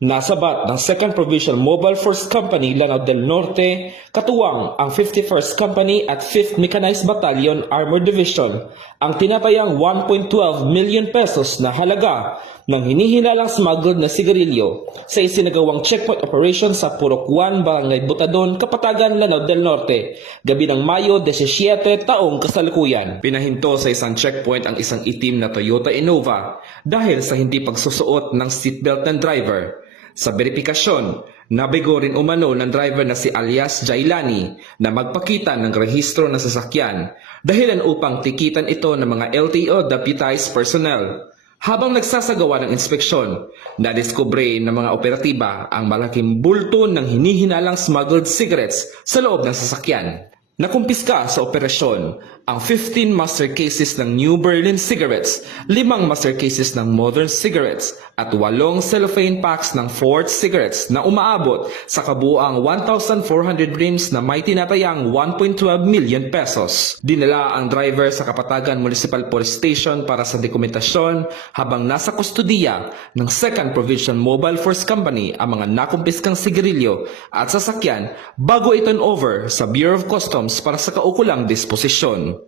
Nasabat ng 2nd Provincial Mobile Force Company Lanao del Norte, katuwang ang 51st Company at 5th Mechanized Battalion Armored Division ang tinatayang 1.12 million pesos na halaga ng hinihinalang smuggled na sigarilyo sa isinagawang checkpoint operation sa Purok 1, Barangay Butadon, Kapatagan, Lanao del Norte, gabi ng Mayo 17 taong kasalukuyan. Pinahinto sa isang checkpoint ang isang itim na Toyota Innova dahil sa hindi pagsusuot ng seatbelt ng driver. Sa beripikasyon, nabigo rin umano ng driver na si alias Jailani na magpakita ng rehistro ng sasakyan dahilan upang tikitan ito ng mga LTO deputized personnel. Habang nagsasagawa ng inspeksyon, nadiskubre ng mga operatiba ang malaking bulto ng hinihinalang smuggled cigarettes sa loob ng sasakyan. Nakumpiska sa operasyon ang 15 master cases ng New Berlin cigarettes, 5 master cases ng Modern cigarettes at 8 cellophane packs ng Ford cigarettes na umaabot sa kabuuang 1,400 rims na may tinatayang 1.12 million pesos. Dinala ang driver sa Kapatagan Municipal Police Station para sa dokumentasyon habang nasa kustudiya ng 2nd Provincial Mobile Force Company ang mga nakumpiskang sigarilyo at sasakyan bago i-turn over sa Bureau of Customs para sa kaukulang disposisyon.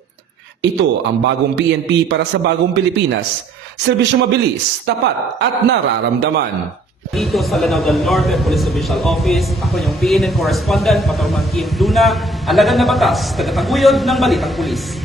Ito ang bagong PNP para sa bagong Pilipinas. Serbisyo mabilis, tapat at nararamdaman. Dito sa Lanao del Norte Police Official Office, ako yung PNN Correspondent, Patrolman Kim Luna, alagad na batas, tagataguyod ng Balitang Pulis.